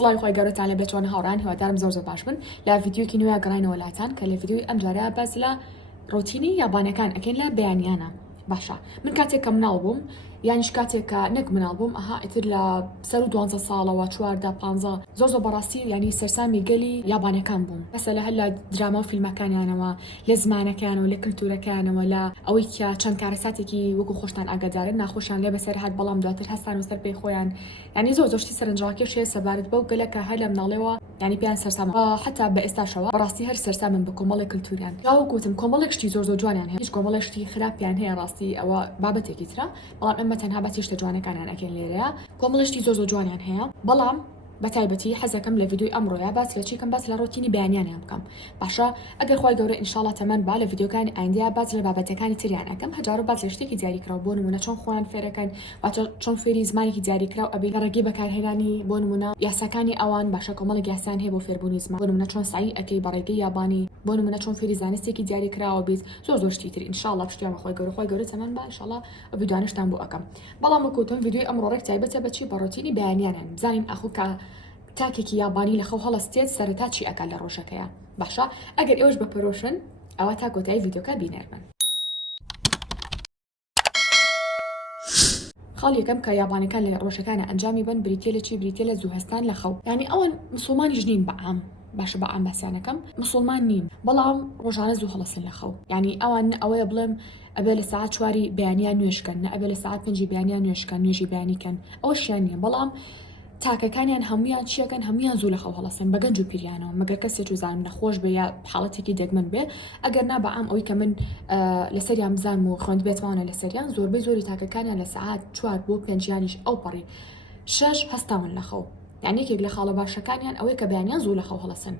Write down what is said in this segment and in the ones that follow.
سڵای خۆی گەورەتان لە بێتوانە هاوڕان هیوادارم زۆر باش بن لە ڤیدیۆکی نوێ گەڕینەوە لاتان کە لە ڤیدیۆی ئەم جارە بەس لە ڕۆتینی یابانەکان ئەکەین لە بەیانیانە. باشە من کاتێک کە مناڵ بووم یانیش کاتێک کە نەک مناڵ بووم ئیتر لە سەر و 12 ساڵەوە 14 زۆر بەڕاستی ینی سەرسامی گەلی یابانەکان بووم مەسەلە هەر لە دراما و فیلمەکانیانەوە لە زمانەکانەوە لە کللتورەکانەوە لە ئەوەی کە چەند کارەساتێکی وەکو خۆشتان ئاگادارن ناخۆشیان لێ بەسەر هات بەڵام دواتر هەستان و سەر پێی خۆیان ینی زۆرشتی سەرنجڕاکێ شێ سەبارەت بەو گەلەکە هەر لە مناڵێەوە ینی پێیان سەرسامە حتا بە ئێستاشەوە ڕاستی هەر سەرسامن بە کۆمەڵی کللتوریان یاوەکوتم کۆمەڵێک شتی زۆر جوانیان هەیە هیچ کۆمەڵێک شتی خراپیان هەیە ڕاستی ئەوە بابەتێکی ترە بەڵام ئەمە تەنها بە تیشتە جوانەکانیان ئەکەن لێرەیە کۆمەڵی شتی زۆر جوانیان هەیە بەڵام بەتایبەتی حەزەکەم لە ڤیدیۆی ئەمڕۆیە باس لە چیکەم باس لە ڕۆتینی بەیانیانیان بکەم باشە ئەگەر خۆی گەورە ئینشاڵڵا تەمەەن با لە ڤیدیۆکانی ئایندیا باس لە بابەتەکانی تریان ئەەکەم هەجارە باس لە شتێکی دیاریکراوە بۆ نمونە چۆن خۆیان فێرەکەن واتە چۆن فێری زمانێکی دیاریکراو ئەبێ ڕێگەی بەکارهێنانی بۆ نمونە یاساکانی ئەوان باشە کۆمەڵێک یاسان هەیە بۆ فێربوونی زمان بۆ نمونە چۆن سعی ئەەکەی بە ڕێگەی یابانی بۆ نمونە چۆن فێری زانستێکی دیاریکراوە بیت زۆر شتی تر ئینشاڵڵا پشتیوان خۆی گەورە تەمەەن با ئینشاڵڵا ڤیدیۆانشتان بۆ ئەەکەم بەڵام وەکوتم ڤیدیۆی ئەمڕۆ ڕێک تایبەتە بەچی بە ڕۆتینی بەیانیانن بزانین ئەخوکە تاکێکی یابانی لە خەو هەڵەستێت سەرەتا چی ئەکات لە ڕۆژەکەیە باشە ئەگەر ئێوەش بەپەرۆشن ئەوە تا کۆتایی ڤیدیۆکە بینەرمن خاڵ یەکەم کە یابانەکان لە ڕۆژەکانە ئەنجامی بن بریتێ لە چی بریتێ لە زوو هەستان لە خەو ینی ئەوەن مسلمانیش نین بەعام باشە بەعام بەسیانەکەم مسلمان نین بەڵام ڕۆژانە زوو هەڵەسن لە خەو ینی ئەوان ئەوەیە بڵێم ئەبێ لە ساعت 4 بەیانیان نوێشکەن ئەبێ لە ساعت 5 بەیانیان نوێشکەن نوێژی بەیانیکەن ئەوە شیان نییە بەڵام تاکەکانیان هەمویان چیەکەن هەمویان زوو لە خەو هەڵەسن بە گەنج و پیریانەوە مەگەر کەسێک وزانم نەخۆش بێ یا حاڵەتێکی دەگمن بێ ئەگەر نا بەعام ئەوەی کە من لەسەریان بزانم و خوێند بێتوانە لەسەریان زۆربەی زۆری تاکەکانیان لە ساعت 4 بۆ 5 یانیش ئەو پەڕی 6 هەستاون لە خەو یعنی یەکێک لە خاڵە باشەکانیان ئەوەی کە بەیانیان زوو لە خەو هەڵەسن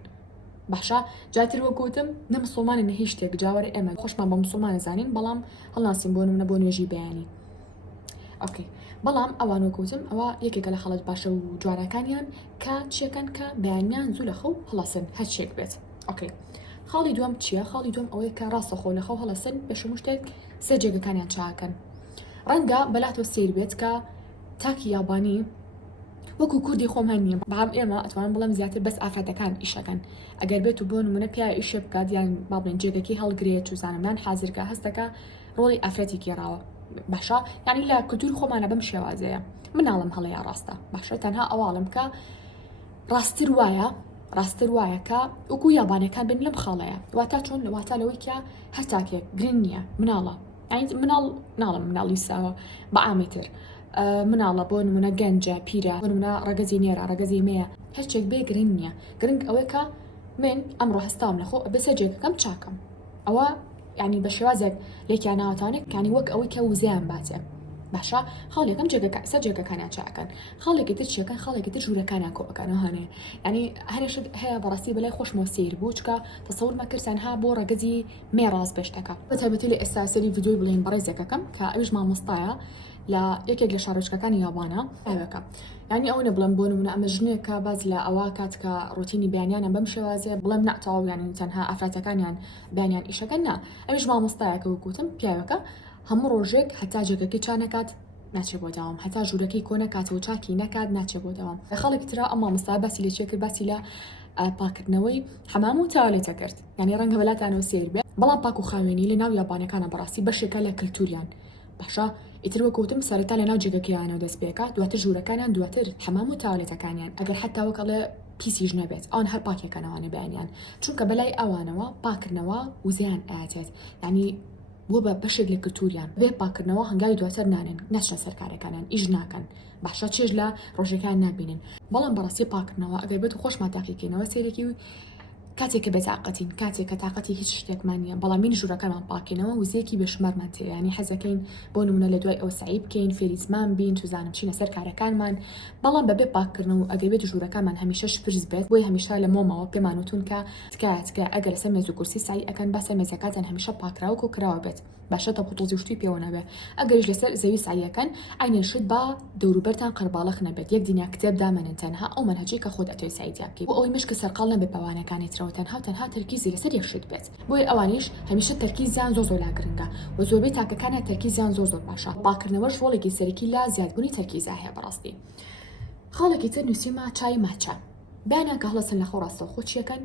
باشە جاتر وەکوتم نە مسلمانە نە هیچ شتێک جاوەرە ئێمە خۆشمان بە مسلمانە زانین بەڵام هەڵناسین بۆ نمونە بۆ نوێژی بەیانی ئۆکەی بەڵام ئەوان وەکوتم ئەوە یەکێکە لە خەڵەت باشە و جوانەکانیان کە چیەکەن کە بەیانیان زوو لە خەو هەڵەسن هەرچێک بێت ئۆکەی خاڵی دووەم چییە خاڵی دووەم ئەوەیە کە ڕاستەخۆ لە خەو هەڵەسن بەشمول شتێک سێ جێگەکانیان چاکەن ڕەنگە بەلاتۆ سیر بێت کە تاکی یابانی وەکو کوردی خۆم هەن نییە بەڵام ئێمە ئەتوانن بڵێم زیاتر بەس ئافرەتەکان ئیشەکەن ئەگەر بێت و بۆ نمونە پیاوە ئیشێ بکات یان با بڵێن جێگەکەی هەڵگرێت و زانمیان حازرکە هەستەکە ڕۆڵی ئافرەتی گێڕاوە باشە ینی لە کللتوری خۆمانە بەم شێوازەیە مناڵم هەڵەیە ڕاستە باشە تەنها ئەواڵم کە ڕاستتر وایە کە وەکو یابانەکان بن لەم خاڵەیە واتە چۆن واتە لەوەی کە هەر تاکێک گرنگ نییە مناڵە مناڵ ناڵم مناڵی ساوە بە ئامیتر مناڵە بۆ نمونە گەنجە پیرە بۆ نمونە ڕەگەزی نێرە ڕەگەزی مەیە هەرچێک بێ گرنگ نییە گرنگ ئەوەی کە من ئەمڕۆ هەستام لە خۆ بەسەر جێگەکەم چاکەم ئەوە ینی بە شێوازێک لێکیان ناوەتانێک کانی وەک ئەوەی کە وزیان باتێ باشە خاڵێکم سەر جێگەکانیان چاکەن خاڵێکی تر چیەکەن خاڵێکی تر ژوورەکانیان کۆبەکانەوە هەنێ ینی هەرێشت هەیە بەڕاستی بەلای خۆشمەوە سیر بوو چکە تەسەور مەکردسانها بۆ ڕەگەزی مێڕاست بێشتەکە بەتایبەتی لە ئێستا سەری ڤیدیۆی بڵێن بەڕێزێکەکەم کە ئەویش مامۆستایە لە یەکێک لە شارۆچکەکانی یابانە ئەوەکە ینی ئەو نەبڵم بۆ نمونە ئەمە ژنێکە باز لە ئەوە کات کە ڕۆتینی بەیانیانە بەم شێوازێ بڵێم نەتەواو یانی تەنها ئافرەتەکانیان بەیانیان ئیشەکەن نا ئەویش مامۆستایەکە وەکوتم پیاوەکە هەموو ڕۆژێک هەتا جێگەکەی چانەکات ناچێ بۆ داوام هەتا ژوورەکەی کۆ نەکاتەوە چاکی نەکات ناچێ بۆ داوام لە خەڵێک ترا ئەم مامۆستا باسی لێ چێ کرد باسی لە پاکردنەوەی حەمام و تاالێتە کرد یعنی ڕەنگە بەلاتانەوە سێر بێت بەڵام پاک و خاوێنی لە ناو یابانەکانە بەڕاستی بەشێکە لە کللتوریان باشە ئیتر وەکوتم سەرەتا لە ناو جێگەکەیانەوە دەست پێکات دواتر ژوورەکانیان دواتر حەمام و تاالێتەکانیان ئەگەر حتا وەکەڵێ پیسیش نەبێت ئەوان هەر پاکێکەنەوانە بەیانیان چونکە بەلای ئەوانەوە پاکردنەوە وزیان ئاەتێت ینی بۆ بە بەشێک لە کللتوریان بێ پاکردنەوە هەنگاوی دواتر نانن نەچنە سەرکارەکانیان ئیش ناکەن باشە چێژ لە ڕۆژەکان نبینن بەڵام بەڕاستی پاکردنەوە ئەگەر بێت و خۆشمان تاقیکەینەوە سێرێکی کاتێک کە بێتاقەتین کاتێک کە تااقەتی هیچ شتێکمان نییە بەڵامین ژوورەکەمان پاکینەوە وزەیەکی بێشمەرمان تێ ینی حەزەکەین بۆ نمونە لە دوای ئەو سعی بکەین فێری زمان بین توزانم چینە سەر کارەکانمان بەڵام بەبێ پاکردنەوە ئەگەر بێت ژوورەکانمان هەمیشە شپرس بێت بۆی هەمیشە لە مۆمەوە پێمان وتون کە تکایە ئەگەر لەسەر مێز و کورسی سعی ئەەکەن بەسەر مێزەکاتان هەمیشە پاکراوە و کراوە بێت باشە تەپوتڵزی شتی پێوە نەبێ ئەگەریش لەسەر زەوی سعیەکەن ئاینەشت با دەوروبەرتان قەرباڵغ نەبێت یەک دنیا کتێب دامەنن تەنها ئەو مەنهەجی کە خۆت ئەتوێ سعیدیاکەی بۆ ئەوەی مشکە سەرقاڵ نەبێ پەوانەکانیترەوە تەنها تەرکیزی لەسەر یەکشت بێت بۆی ئەوانیش هەمیشە تەرکیزیان زۆر لا گرنگە و زۆربەی تاکەکانە تەرکیزیان زۆر باشە باکردنەوەش ڕۆڵێکی سەرەکی لا زیادبوونی تەرکیزا هەیە بەڕاستی خاڵێکی تر نووسیمە چای ماچە بيانان كهلصن لخوراسو خوتشيكن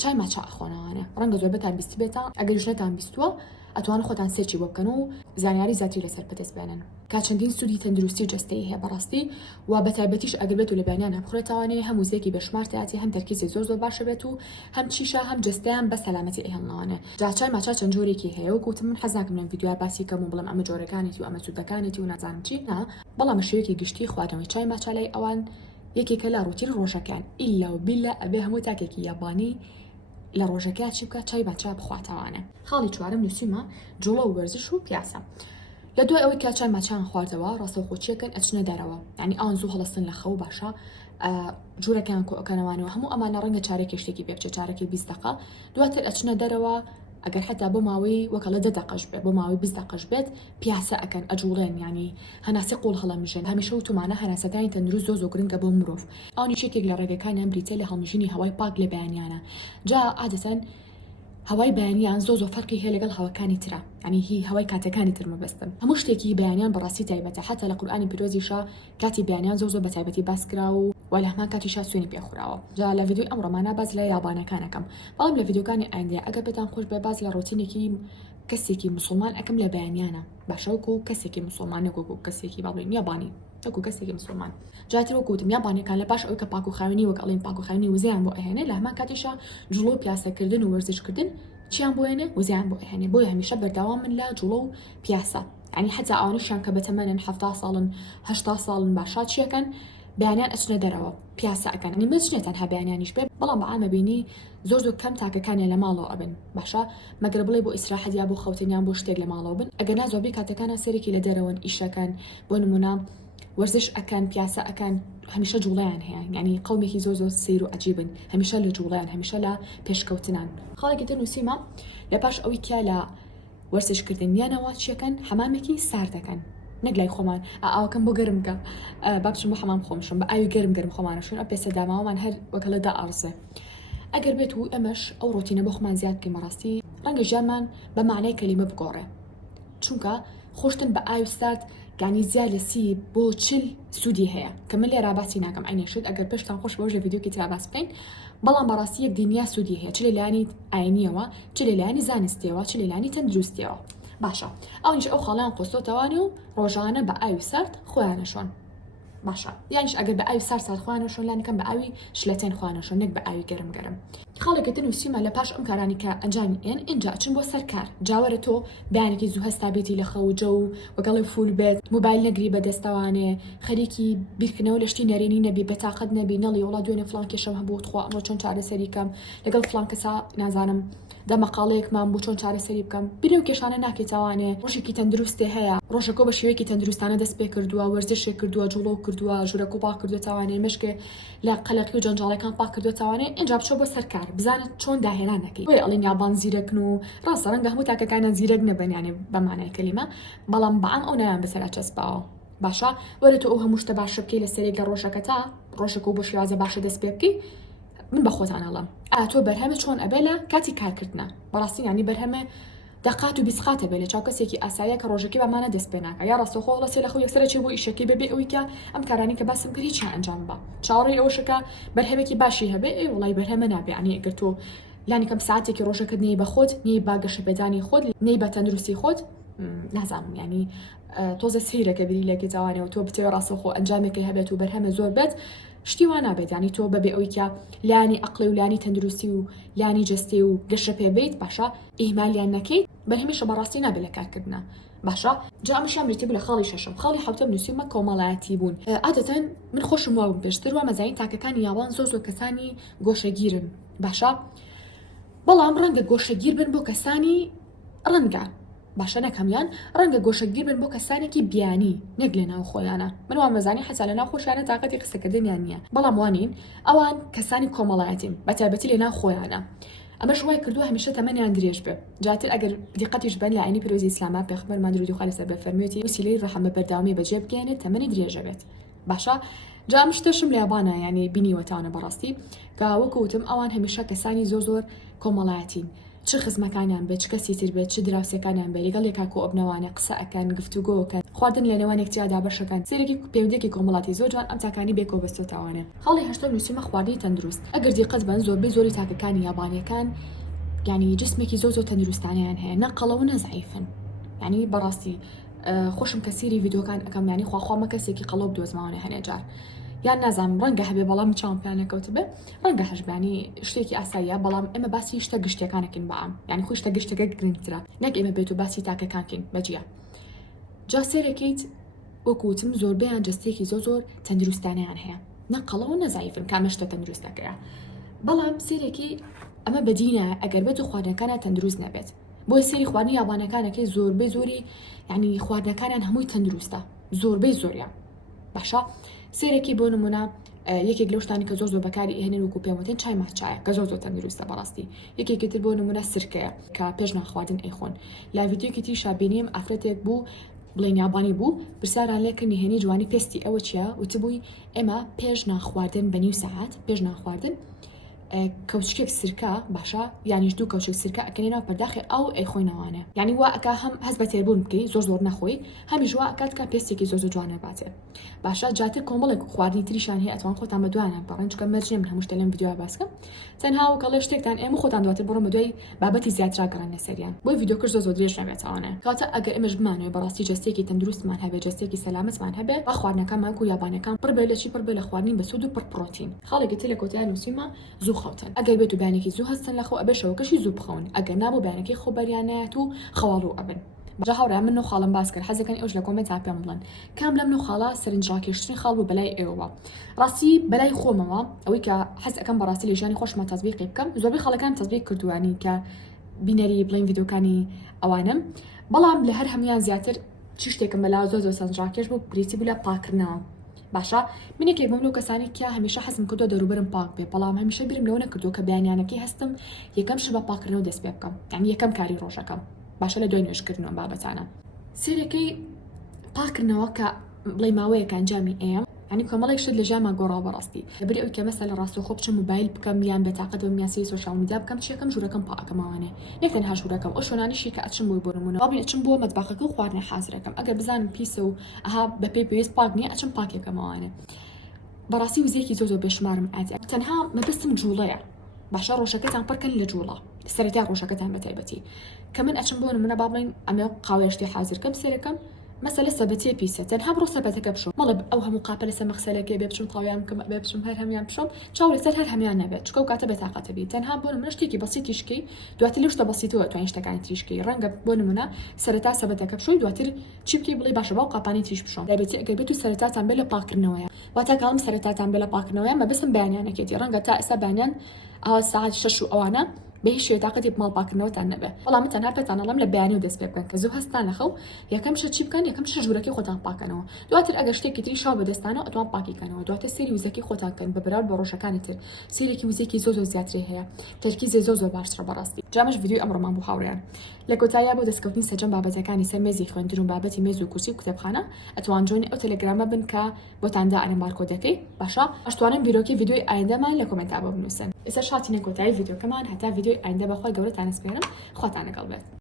چای ماچا ئەخۆنەوانە ڕەنگە زۆربەتان بیستی بێتە ئەگەر ژنەتان بیستووە ئەتوانن خۆتان سێرچی بۆ بکەن و زانیاری زیاتر لەسەر پەتەس بێنن کا چەندین سوودی تەندروستی جەستەی هەیە بەڕاستی و بە تایبەتیش ئەگەر بێت و لە بەیانیان هەبخورێتەوانێ هەم وزەیەکی بەشمارتەیەتی هەم تەرکیزی زۆر باشە بێت و هەم چیشە هەم جەستەیان بە سەلامەتی ئەهێڵنەوانە جا چای ماچا چەند جۆرێکی هەیە و گوتم من حەز ناکەم لەم ڤیدیۆ باسی کەم و بڵێم ئەمە جۆرەکانێتی و ئەمە سوودەکانێتی و نازانم چی نا بەڵام شێوەیەکی گشتی خواردنەوەی چای ماچا لای ئەوان یەکێکە لە ڕوتین ڕۆژەکان ئیلا و بیللا ئەبێ هەموو تاکێکی یابانی لە ڕۆژەکە چی بکە چای ماچا بخواتەوانە خاڵی چوارم نووسیمە جوڵە و وەرزش و پیاسە لە دوای ئەوەی کە چای ماچان خواردەوە ڕاستەوخۆچیەکەن ئەچنە دەرەوە یعنی ئەوان زوو هەڵەستن لە خەو باشە جوورەکان کۆکەنەوانەوە هەموو ئەمانە ڕەنگە چارێکی شتێکی پێ بچێت چارەکی 20 دقە دواتر ئەچنە دەرەوە ئەگەر حتا بۆ ماوەی وەکەڵە 10 دقەش بێت بۆ ماوەی 20 دقەش بێت پیاسە ئەکەن ئەجوڵێن ینی هەناسە قوڵ هەڵەمژێن هەمیشە وتمانە هەناسەکانی تەندروست زۆر گرنگە بۆ مرۆڤ ئەوانی شتێک لە ڕێگەکانیان بریتە لە هەڵمژینی هەوای پاک لە بەیانیانە جا عادەتەن هەوای بەیانیان زۆر فەرقی هەیە لەگەڵ هەواکانی ترە ینی هی هەوای کاتەکانی تر مەبەستن هەموو شتێکی بەیانیان بەڕاستی تایبەتە حتا لە قورئانی پیرۆزیشە کاتی بەیانیان زۆر بە تایبەتی باس کرا و ولا هەمان کاتیشا سوێنی پێخوراوە جا لە ڤیدیۆی ئەمڕۆمانە باز لە یابانەکانەکەم بەڵام لە ڤیدیۆکانی ئایندە ئەگەر بێتان خۆش بێ باز لە ڕۆتینێکی کەسێکی مسلمان ئەەکەم لە بەیانیانە باشەوکو و کەسێکی مسلمانێک وەکو کەسێکی باڵین یابانی وەکو کەسێکی مسلمان جاتر وەکوتم یابانەکان لە پاش ئەوەی کە پاک و خاوێنی وەکەڵین پاک و خاوێنی وزەیان بۆ ئەهێنێ لە هەمان کاتیشا جوڵۆ و پیاسەکردن و وەرزشکردن چیان بۆێنێ وزیان بۆ ئەهێنێ بۆی هەمیشە بەرداوام من لە جوڵە و پیاسە ینی حتا ئەوانیشیان کە بەتەمەنن 70 ساڵن 80 ساڵن باشا چیەکەن بەیانیان ئەچنە دەرەوە پیاسە ئەەکەن نی مەچنێتەن هە بەیانیانیش بێ بەڵام بەعامە بینی زۆر کەم تاکەکانیان لە ماڵەوە ئەبن باشە مەگەر بڵێ بۆ ئیسراحەت یا بۆ خەوتنیان بۆ شتێک لە ماڵەوە بن ئەگەر نازۆبی کاتەکانە سەرێکی لە دەرەوەن ئیشەکەن بۆ نمونە وەرزش ئەکەن پیاسە ئەکەن هەمیشە جوڵیان هەیە ینی قەومێکی زۆر سیر و عجیبن هەمیشە لە جوڵیان هەمیشە لە پێشکەوتنان خاڵێکی تر نووسیمە لە پاش ئەوەی کە لە وەرزشکردنیانەوە چیەکەن حەمامێکی ساردەکەن نەک لای خۆمان ئاوەکەم بۆ گەرمکە با بچم بۆ حەمام خۆمشم بە ئاوی گەرم خۆمانەشون ئەو پێسە داماوەمان هەر وەکەڵەدا ئارزێ ئەگەر بێت و ئەمەش ئەو ڕۆتینە بۆ خۆمان زیاد بکەین بەڕاستی ڕەنگە ژیانمان بە معنای کەلیمە بگۆڕێ چونکە خۆشتن بە ئاوی سارد گانی زیاد لە سی بۆ چل سوودی هەیە کە من لێرا باسی ناکەم ئەینێشت ئەگەر پشتان خۆش بەوژە ڤیدیۆکی ترا باس بکەین بەڵام بەڕاستی یەک دنیا سوودی هەیە چ لەلایەنی ئاینیەوە چ لەلایەنی زانستیەوە چ لەلایەنی تەندروستیەوە باشە ئەوش ئەو خاڵیان قۆستۆتەوانی و ڕۆژانە بە ئاوی سارد خۆیانەشۆن باشە یانش ئەگەر بە ئاوی سارد خوانەشۆن لانەکەم بە ئاوی شلەتێن خوانەشۆن نەک بە ئاوی گەرم خاڵێکە نووسیمە لە پاش ئەم کارانی کە ئەنجامی ئێن اینجا چن بۆ سەرکار جاوەرە تۆ بەیانێکی زوو هەستا بێتی لە خەوجە و وەگەڵی فول بێت موبایل نەگری بەدەستەوانێ خەریکی بیرکردنەوە لە شتی نەرێنی نەبی بەتاقەت نەبی نەڵی وڵا دوێنێ فڵان کێشەم هەبوو خوا ئەمڕۆ چۆن چارەسەری کەم لەگەڵ فڵان کەسا نازانم دە مەقاڵەیەکمان بوو چۆن چارەسەری بکەم بیرە و کێشانە ناکێتەوانێ ڕۆژێکی تەندروستێ هەیە ڕۆژەکۆ بە شێوەیەکی تەندروستانە دەست پێ کردووە وەرزشێ کردووە جوڵە و کردووە ژوورەکە پاک کردوێتەوانێ مشکێ لە قەلەقی و جەنجاڵەکان پاک کردوێتەوانێ ئینجا بچۆ بۆ سەرکار بزانێت چۆن داهێنانەکەی وی ئەڵێن یابان زیرەکن و ڕاستە ڕەنگە هەموو تاکەکانە زیرەک نەبەنیانێ بەمانای کەلیمە بەڵام بەعام ئەو نایان بەسەرا چەسپاوە باشە وەرە تۆ ئەو هەموو شتە باشە بکەی لە سەرێک لە ڕۆژەکە تا ڕۆژەکە و بۆ شێوازە باشە دەست پێ بکەی من بە خۆتان ئەڵم تۆ بەرهەمە چۆن ئەبێ لە کاتی کارکردنە بەڕاستی ینی بەرهەمە دەقات و بیسخاتە بێ لە چاو کەسێکی ئاساییە کە ڕۆژەکەی بەمانە دەست پێ ناکە یا ڕاستەوخۆ هەڵەسێ لە خۆ یەکسەرە چێ بۆ ئیشەکەی بەبێ ئەوەی کە ئەم کارانی کە باسم کرد هیچیان ئەنجام بە چاوەڕێی ئەوەشەکە بەرهەمێکی باشی هەبێ ئەی وڵای بەرهەمە نابێ ینی ئەگەر تۆ لانی کەم ساعتێکی ڕۆژەکەت نەی بە خۆت نەی با گەشەپێدانی خۆت نەی بە تەندروستی خۆت نازانم ینی تۆزە سەیرەکە بری لێکێتوانێ و تۆ بتێ ڕاستەوخۆ ئەنجامێکی هەبێت و بەرهەمە زۆر بێت شتی وان نابێت ینی تۆ بەبێ ئەوەی کە لانی عەقڵی و لانی تەندروستی و لانی جەستی و گەشە پێ بیت باشە ئیهمالیان نەکەیت بەرهەمیشە بەڕاستی نابێت لە کارکردنە باشە جا ئەمەشیان بریتیبوو لە خاڵی شەشەم خاڵی حوتەم نووسیمە کۆمەڵایەتی بوون عادەتەن من خۆشم وا بووم پێشتر وا مەزانین تاکەکانی یاوان زۆر کەسانی گۆشەگیرن باشە بەڵام ڕەنگە گۆشەگیر بن بۆ کەسانی ڕەنگە باشە نەکەمیان ڕەنگە گۆشەگیر بن بۆ کەسانێکی بیانی نەک لە ناو خۆیانە من وان مەزانی حەسا لە ناو خۆشیانە تااقەتی قسەکردنیان نییە بەڵام وانین ئەوان کەسانی کۆمەڵایەتین بە تایبەتی لە ناو خۆیانە ئەمەش وای کردووە هەمیشە تەمەنیان درێژ بێ جاتر ئەگەر دیقەتیش بن لە عینی پیرۆزی ئیسلاما پێغمبەرمان درود و خالی سەر بە فەرموویەتی وسیلەی ڕەحمە بەردەوامی بەجێ بگێنێت تەمەنی درێژە بێت باشە جا ئەم شتەشم لە یابانە ینی بینیوەتانە بەڕاستی کە وەکو وتم ئەوان هەمیشە کەسانی زۆر کۆمەڵایەتین چ خزمەکانیان بێت چ کەسی تر بێت چ دراوسەکانیان بێت لەگەڵ یەکا کۆبنەوانە قسە ئەکەن گفتوگۆکەن خواردن لە نێوان یەکتیادا بەشەکان سێرەکی پەیوەندیەکی کۆمەڵاتی زۆر جوان ئەم تاکانی بێکۆبەستۆتاوانە خاڵی هەشتم نووسیمە خواردنی تەندروست ئەگەر دیقەت بن زۆربەی زۆری تاکەکانی یابانیەکان یعنی جسمێکی زۆر تەندروستانیان هەیە نەقەڵە و نەزعیفن یعنی بەڕاستی خۆشم کە سیری ڤیدۆکان ئەەکەم ینی خواخوامە کەسێکی قەڵۆ بدۆزماوانە هەنێجار یان نازانم ڕەنگە هەبێ بەڵام چاومپیانەکەوت بێ ڕەنگە هەشبانی شتێکی ئاساییە بەڵام ئێمە باسی شتە گشتەکانەکەین بەعام یعنی خۆی شتە گشتەکە گرنگترە نەک ئێمە بێت و باسی تاکەکانکەین بەجیە جا سێرەکەیت وەکوتم زۆربیان جستێکی زۆر تەندروستانیان هەیە نەقەڵە و نەزعیفن کامە شتە تەندروستەکەیە بەڵام سێرێکی ئەمە بەدینە ئەگەر بێت و خواردنەکانە تەندروست نەبێت بۆی سێری خواردنی یابانەکانەکەی زۆربەی زۆری یعنی خواردنەکانیان هەمووی تەندروستە زۆربەی زۆریان باشە سێرەکی بۆ نمونە یەکێک لەو شتانی کە زۆر بەکاری هێنن وەکو پێوتێن چای ماچایە کە زۆر تەندروستە بەڕاستی یەکێکی تر بۆ نمونە سرکەیە کە پێش ناخواردن ئەیخۆن لا ڤیدیۆکی تریشا بینیم ئافرەتێک بوو بڵێن یابانی بوو پرسیاران لێکە نهێنی جوانی پێستی ئەوە چییە وتبووی ئێمە پێش ناخواردن بە نیو سەعات پێش ناخواردن کەوچکێک سرکە باشە یانیش دوو کەوچێک سرکە ئەکەنێنەوە پەرداخی ئەو ئەیخۆینەوانێ یعنی وا ئەکا هەم هەست بە تێربوون بکەی زۆر نەخۆی هەمیش وا ئەکات کە پێستێکی زۆر جوانە باتێ باشە جاتر کۆمەڵێک خواردنی تریشان هەیە ئەتوان خۆتان بە دوانە بەڕێن چکە مەرجێ من هەموو شتە لەم ڤیدیۆ باسکەم تەنها وەکەڵێ شتێکتان ئێمە خۆتان دواتر بڕۆ بەدوای بابەتی زیاترا گەڕێنە سەریان بۆی ڤیدیۆ کرد زۆر درێژ نەبێتەوانە کاتە ئەگەر ئێمەش بمانەوە بەڕاستی جستێکی تەندروستمان هەبێ جستێکی سەلامەتمان هەبێ با خواردنەکانمان و یابانەکان پڕ بێ لە چی پڕ بێ لە خواردنی بە سوود و پڕ پرۆتین خاڵێکی تر لە کۆتایی نووسیمە زوو خەوتن ئەگەر بێت و بەیانێکی زوو هەستن لەخۆ ئەبێ شەوەکەشی زوو بخەون ئەگەر نابوو بەیانێکی خۆ بەریانایەت و خەواڵ و ئەبن جا هاوڕێ من نەو خاڵم باس کرد حەزەکەن ئەوش لە کۆمنتا پێم بڵێن کام لەم نەو خاڵە سەرنجڕاکێشتنی خاڵ بوو بەلای ئێوە ڕاستی بەلای خۆمەوە ئەوەی کە حەز ئەەکەم بەڕاستی لە ژیانی خۆشمە تەزبیقی بکەم زۆربەی خەڵەکان تەزبیق کردوانی کە بینەری بڵین ڤیدۆکانی ئەوانم بەڵام لە هەر هەمویان زیاتر چ شتێکم بەلا زۆر سەرنجڕاکێش بوو بریتی بوو لە پاکردنەوە باشە منێکی بۆم لەو کەسانی کە هەمیشە حەزم کردو دەروبەرم پاک بێ بەڵام هەمیشە بیرم لەوە نەکردو کە بەیانیانەکەی هەستم یەکەم شت بە پاکردنەوە دەست پێ بکەم یعنی یەکەم کاری ڕۆژەکەم باشە لە دوای نوێژکردنەوە بابەتانە سێرەکەی پاکردنەوە کە بڵێ ماوەیەکە ئەنجامی ئەم ینی کۆمەڵێک شت لە ژیانمان گۆڕاوە بەڕاستی لەبەری ئەوەی کە مەسەلە لە ڕاستەوخۆ بچم موبایل بکەم یان بەتاقەت بەم یاسەی سۆشیال میدیا بکەم چیەکەم ژوورەکەم پاکەمەوانێ نەک تەنها ژوورەکەم ئەو شوێنانیشی کە ئەچم بۆی بۆ نمونە بابین ئەچم بۆ مەتباخەکە و خواردنە حازرەکەم ئەگەر بزانم پیسە و ئەها بە پێی پێویست پاک نییە ئەچم پاکێکەمەوانێ بەڕاستی وزەیەکی زۆر بێشمارم ئاتی تەنها مەبەستم جوڵەیە باشە ڕۆژەکەتان پڕکەن لە جوڵە سەرەتا ڕۆژەکەتان بە تایبەتی کە من ئەچم بۆ نمونە با بڵێن ئەمە قاوەیەشتی حازرکەم سێرەکەم مەسەلە سەبەتیە پیسە تەنها بڕۆ سەبەتەکە بشۆ مەڵێ ئەو هەموو قاپە لەسەر مەخسەلەکە بێ بچم قاویان بکەم بێ بچم هەر هەمیان بشۆم چاو لەسەر هەر هەمیان نەبێت چکە و کاتە بەتاقەتە بێت تەنها بۆ نمونە شتێکی بەسیتیشکەی دواتر لەو شتە بەسیتەوە توانین شتەکانی تریشکەی ڕەنگە بۆ نمونە سەرەتا سەبەتەکە بشۆی دواتر چی بکەی بڵێ باشە باو قاپانی تریش بشۆم دەبێت ئەگەر بێت و سەرەتاتان بێ لە پاکردنەوەیە واتە کاڵم سەرەتاتان بێ لە پاکردنەوەیە مەبەستم بەیانیانەکێتی ڕەنگە تا ئێستا بەیانیان ساعت 6 و ئەوانە به هیچ شێتاقەتی ماڵ پاکردنەوەتان نەبێ بەڵام تەنها پێتان ئەڵێم لە بەیانی و دەست پێ بکەن کە زوو هەستان لەخەو یەکەم شت چی بکەن یەکەم شت ژوورەکەی خۆتان پاکەنەوە دواتر ئەگەر شتێکی تری شاو بەدەستانەوە ئەتوان پاکیکەنەوە دواتر سێری وزەکەی خۆتان کەن بە بەراورد بە ڕۆژەکانی تر سێرێکی وزێکی زۆر زیاتری هەیە تەرکیزی زۆر باشترە بەڕاستی جامەش ڤیدیۆی ئەمڕۆمان بۆ هاوڕێیان لە کۆتاییە بۆ دەستکەوتنی سەرجەم بابەتەکانی سەر مێزی خوێندن و بابەتی مێز و کورسی و کتێبخانە ئەتوان جۆینی ئەو تەلەگرامە بن کە بۆتاندا ئەنێ بارکۆدەکەی باشە ئەشتوانن بیرۆکی ڤیدیۆی ئایندەمان لە کۆمنتا بۆ بنووسن ئێستا شاتینە کۆتایی ڤیدیۆکەمان هەتا ڤیدیۆی ئایندە بەخوای گەورەتان ئەسپێرم خواتان لەگەڵ بێت